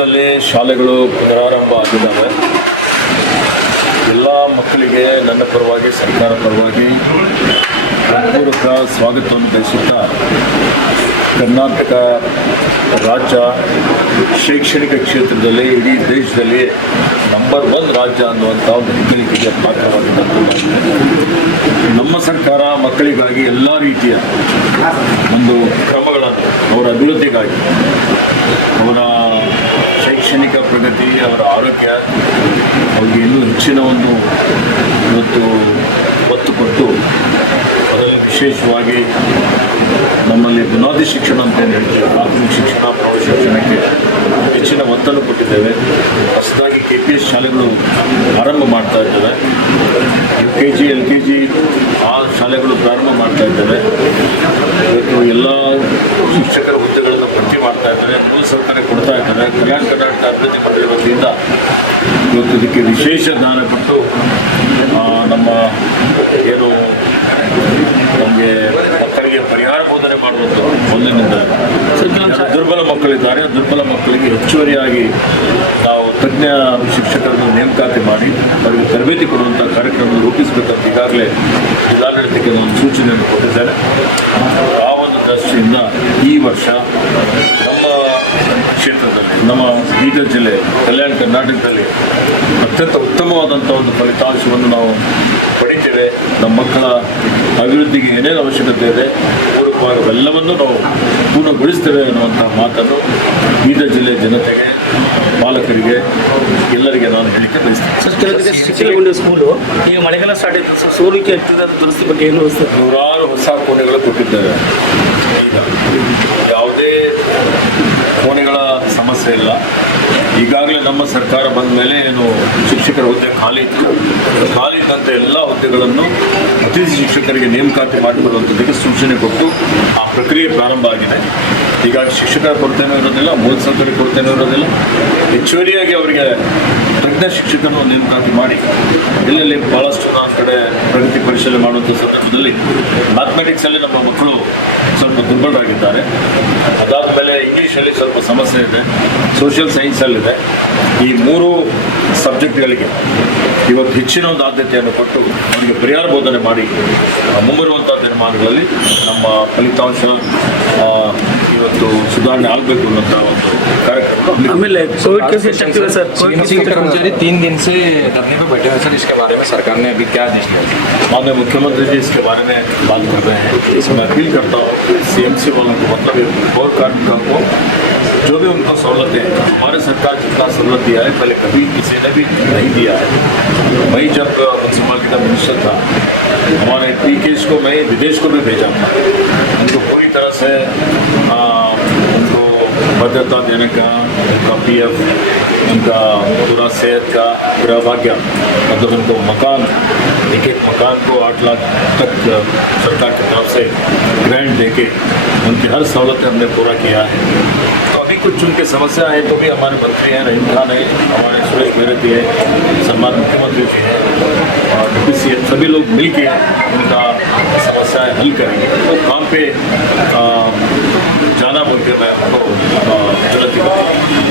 ರಾಜ್ಯದಲ್ಲಿ ಶಾಲೆಗಳು ಪುನರಾರಂಭ ಆಗಿದ್ದಾವೆ. ಎಲ್ಲ ಮಕ್ಕಳಿಗೆ ನನ್ನ ಪರವಾಗಿ ಸರ್ಕಾರ ಪರವಾಗಿ ಪೂರ್ವಕ ಸ್ವಾಗತವನ್ನು ಬಯಸುತ್ತಾ ಕರ್ನಾಟಕ ರಾಜ್ಯ ಶೈಕ್ಷಣಿಕ ಕ್ಷೇತ್ರದಲ್ಲಿ ಇಡೀ ದೇಶದಲ್ಲಿ ನಂಬರ್ 1 ರಾಜ್ಯ ಅನ್ನುವಂಥ ಒಂದು ಹೆಗ್ಗಳಿಕೆಗೆ ಪಾತ್ರವಾಗಿದ್ದಂಥ ನಮ್ಮ ಸರ್ಕಾರ ಮಕ್ಕಳಿಗಾಗಿ ಎಲ್ಲ ರೀತಿಯ ಒಂದು ಕ್ರಮಗಳನ್ನು ಅವರ ಅಭಿವೃದ್ಧಿಗಾಗಿ, ಅವರ ಶೈಕ್ಷಣಿಕ ಪ್ರಗತಿ, ಅವರ ಆರೋಗ್ಯ, ಅವರಿಗೆ ಇನ್ನೂ ಹೆಚ್ಚಿನ ಒಂದು ಇವತ್ತು ಒತ್ತು ಕೊಟ್ಟು ಅದರಲ್ಲಿ ವಿಶೇಷವಾಗಿ ನಮ್ಮಲ್ಲಿ ಬುನಾದಿ ಶಿಕ್ಷಣ ಅಂತ ಏನು ಹೇಳ್ತೀವಿ, ಪ್ರಾಥಮಿಕ ಶಿಕ್ಷಣ, ಪ್ರೌಢ ಶಿಕ್ಷಣಕ್ಕೆ ಹೆಚ್ಚಿನ ಒತ್ತನ್ನು ಕೊಟ್ಟಿದ್ದೇವೆ. ಹೊಸದಾಗಿ KPS ಶಾಲೆಗಳು ಆರಂಭ ಮಾಡ್ತಾ ಇದ್ದೇವೆ. UKG LKG ಆ ಶಾಲೆಗಳು ಪ್ರಾರಂಭ ಮಾಡ್ತಾ ಇದ್ದೇವೆ. ಇವತ್ತು ಎಲ್ಲ ಶಿಕ್ಷಕರ ಹುದ್ದೆಗಳನ್ನು ಭರ್ತಿ ಮಾಡ್ತಾ ಇದ್ದಾರೆ, ಮೂಲ ಸೌಕರ್ಯ ಕೊಡ್ತಾ ಇದ್ದಾರೆ. ಕಲ್ಯಾಣ ಕರ್ನಾಟಕ ಅಭಿವೃದ್ಧಿ ಮಂಡಳಿ ವತಿಯಿಂದ ಇವತ್ತು ಇದಕ್ಕೆ ವಿಶೇಷ ದಾನ ಕೊಟ್ಟು ನಮ್ಮ ಏನು ನಮಗೆ ಮಕ್ಕಳಿಗೆ ಪರಿಹಾರ ಬೋಧನೆ ಮಾಡುವಂಥ ಮೊದಲಿನಿಂದ ದುರ್ಬಲ ಮಕ್ಕಳಿದ್ದಾರೆ, ದುರ್ಬಲ ಮಕ್ಕಳಿಗೆ ಹೆಚ್ಚುವರಿಯಾಗಿ ನಾವು ತಜ್ಞ ಶಿಕ್ಷಕರನ್ನು ನೇಮಕಾತಿ ಮಾಡಿ ಅವರಿಗೆ ತರಬೇತಿ ಕೊಡುವಂಥ ಕಾರ್ಯಕ್ರಮ ರೂಪಿಸಬೇಕಂತ ಈಗಾಗಲೇ ಜಿಲ್ಲಾಡಳಿತಕ್ಕೆ ನಾನು ಸೂಚನೆಯನ್ನು ಕೊಟ್ಟಿದ್ದೇನೆ. ಆ ಒಂದು ದೃಷ್ಟಿಯಿಂದ ಈ ವರ್ಷ ನಮ್ಮ ಕ್ಷೇತ್ರದಲ್ಲಿ, ನಮ್ಮ ಬೀದರ್ ಜಿಲ್ಲೆ, ಕಲ್ಯಾಣ ಕರ್ನಾಟಕದಲ್ಲಿ ಅತ್ಯಂತ ಉತ್ತಮವಾದಂಥ ಒಂದು ಫಲಿತಾಂಶವನ್ನು ನಾವು ಪಡಿತೇವೆ. ನಮ್ಮ ಮಕ್ಕಳ ಅಭಿವೃದ್ಧಿಗೆ ಏನೇನು ಅವಶ್ಯಕತೆ ಇದೆ ಪೂರಕವಾಗಿ ಅವೆಲ್ಲವನ್ನೂ ನಾವು ಪೂರ್ಣಗೊಳಿಸ್ತೇವೆ ಅನ್ನುವಂಥ ಮಾತನ್ನು ಬೀದರ್ ಜಿಲ್ಲೆ ಜನತೆಗೆ, ಪಾಲಕರಿಗೆ, ಎಲ್ಲರಿಗೆ ನಾನು ಹೇಳಿಕೆ ಬಯಸ್ತೇನೆ. ಶಿಥಿಲಗೊಂಡ ಸ್ಕೂಲು ಈಗ ಮಳೆಗಾಲ ಸ್ಟಾರ್ಟ್ ಆಯಿತು, ಸೊ ಸೋರಿಕೆ ಆಗ್ತದೆ, ಅದು ದುರಸ್ತಿ ಬಗ್ಗೆ ಏನು ಅನಿಸ್ತದೆ? ನೂರಾರು ಹೊಸ ಕೋಣೆಗಳು ಕೊಟ್ಟಿದ್ದೇವೆ. ಯಾವುದೇ ಕೋಣೆಗಳ ಸಮಸ್ಯೆ ಇಲ್ಲ. ಈಗಾಗಲೇ ನಮ್ಮ ಸರ್ಕಾರ ಬಂದ ಮೇಲೆ ಏನು ಶಿಕ್ಷಕರ ಹುದ್ದೆ ಖಾಲಿ ಇದ್ದಂಥ ಎಲ್ಲ ಹುದ್ದೆಗಳನ್ನು ಅತಿಥಿ ಶಿಕ್ಷಕರಿಗೆ ನೇಮಕಾತಿ ಮಾಡಿಕೊಳ್ಳುವಂಥದ್ದಕ್ಕೆ ಸೂಚನೆ ಕೊಟ್ಟು ಆ ಪ್ರಕ್ರಿಯೆ ಪ್ರಾರಂಭ ಆಗಿದೆ. ಹೀಗಾಗಿ ಶಿಕ್ಷಕರ ಕೊರತೆಯೂ ಇರೋದಿಲ್ಲ, ಮೂಲಸೌಕರ್ಯ ಕೊರತೆಯೂ ಇರೋದಿಲ್ಲ. ಹೆಚ್ಚುವರಿಯಾಗಿ ಅವರಿಗೆ ತಜ್ಞ ಶಿಕ್ಷಕರನ್ನು ನೇಮಕಾತಿ ಮಾಡಿ ಎಲ್ಲೆಲ್ಲಿ ಭಾಳಷ್ಟು ಕಡೆ ಪ್ರಗತಿ ಪರಿಶೀಲನೆ ಮಾಡುವಂಥ ಸಂದರ್ಭದಲ್ಲಿ ಮ್ಯಾಥಮೆಟಿಕ್ಸಲ್ಲಿ ನಮ್ಮ ಮಕ್ಕಳು ಸ್ವಲ್ಪ ದುರ್ಬಲರಾಗಿದ್ದಾರೆ. ಅದಾದ ಮೇಲೆ ಇಂಗ್ಲೀಷಲ್ಲಿ ಸ್ವಲ್ಪ ಸಮಸ್ಯೆ ಇದೆ, ಸೋಷಿಯಲ್ ಸೈನ್ಸಲ್ಲಿದೆ. ಈ 3 ಸಬ್ಜೆಕ್ಟ್ಗಳಿಗೆ ಇವತ್ತು ಹೆಚ್ಚಿನ ಒಂದು ಆದ್ಯತೆಯನ್ನು ಕೊಟ್ಟು ಅವರಿಗೆ ಪರಿಹಾರ ಬೋಧನೆ ಮಾಡಿ ಮುಂಬರುವಂಥ ದಿನಮಾನಗಳಲ್ಲಿ ನಮ್ಮ ಫಲಿತಾಂಶ ಇವತ್ತು ಸುಧಾರಣೆ ಆಗಬೇಕು ಅನ್ನೋಂಥ ಒಂದು ಕಾರ್ಯಕ್ರಮ. ಆಮೇಲೆ कोविड के से शक्ति सर, कर्मचारी 3 दिन से धरने पे बैठे हैं सर, इसके बारे में सरकार ने अभी क्या आदेश दिया? माननीय मुख्यमंत्री जी इसके बारे में बात कर रहे हैं. मैं अपील करता हूँ CMC वालों को, मतलब और कार्मिकों को जो भी उनको सहूलत है, हमारे सरकार जितना सहूलत दिया है पहले कभी किसी ने भी नहीं दिया है. मैं जब म्यूनसिपालिटी का मिनिस्टर था, हमारे PKs को मैं विदेश को भी भेजा था. उनको पूरी तरह से उनको भद्रता देने का, उनका PF, उनका पूरा सेहत का पूरा भाग्य, मतलब उनको मकान, एक मकान को 8 लाख तक सरकार की तरफ से ग्रांट देके उनकी हर सहूलतें हमने पूरा किया है. तो अभी कुछ उनकी समस्या है तो भी हमारे मंत्री हैं, रहीम खान है, हमारे सुरेश बैरती है, सम्मान मुख्यमंत्री जी हैं और डिप्टी CM, सभी लोग मिलकर उनका समस्याएं हल करेंगे. तो काम पे जाना बोल के मैं उनको विनती करता हूँ.